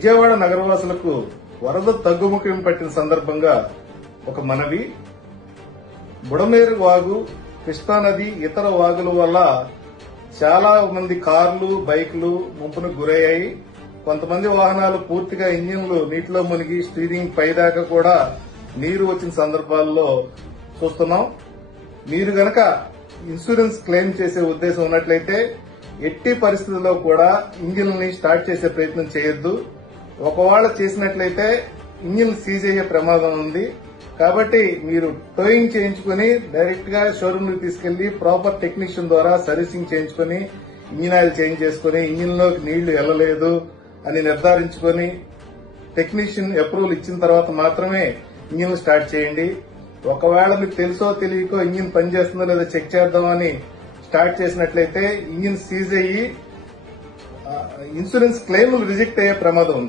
విజయవాడ నగరవాసులకు వరద తగ్గుముఖం పట్టిన సందర్భంగా ఒక మనవి. బుడమేరు వాగు, కృష్ణానది, ఇతర వాగుల వల్ల చాలా మంది కార్లు, బైకులు ముంపునకు గురయ్యాయి. కొంతమంది వాహనాలు పూర్తిగా ఇంజిన్లు నీటిలో మునిగి స్టీరింగ్ పైదాకా కూడా నీరు వచ్చిన సందర్భాల్లో చూస్తున్నాం. మీరు గనక ఇన్సూరెన్స్ క్లెయిమ్ చేసే ఉద్దేశం ఉన్నట్లయితే ఎట్టి పరిస్థితుల్లో కూడా ఇంజిన్ ని స్టార్ట్ చేసే ప్రయత్నం చేయొద్దు. ఒకవేళ చేసినట్లయితే ఇంజిన్ సీజ్ అయ్యే ప్రమాదం ఉంది. కాబట్టి మీరు టోయింగ్ చేయించుకుని డైరెక్ట్ గా షోరూమ్ కి తీసుకెళ్లి ప్రాపర్ టెక్నీషియన్ ద్వారా సర్వీసింగ్ చేయించుకుని ఇంజిన్ ఆయిల్ చేంజ్ చేసుకుని ఇంజిన్ లోకి నీళ్లు వెళ్లలేదు అని నిర్ధారించుకుని టెక్నీషియన్ అప్రూవల్ ఇచ్చిన తర్వాత మాత్రమే ఇంజిన్ స్టార్ట్ చేయండి. ఒకవేళ మీకు తెలుసో తెలియకో ఇంజిన్ పనిచేస్తుందో లేదో చెక్ చేద్దామని స్టార్ట్ చేసినట్లయితే ఇంజిన్ సీజ్ అయ్యి ఇన్సూరెన్స్ క్లెయిమ్లు రిజెక్ట్ అయ్యే ప్రమాదం ఉంది.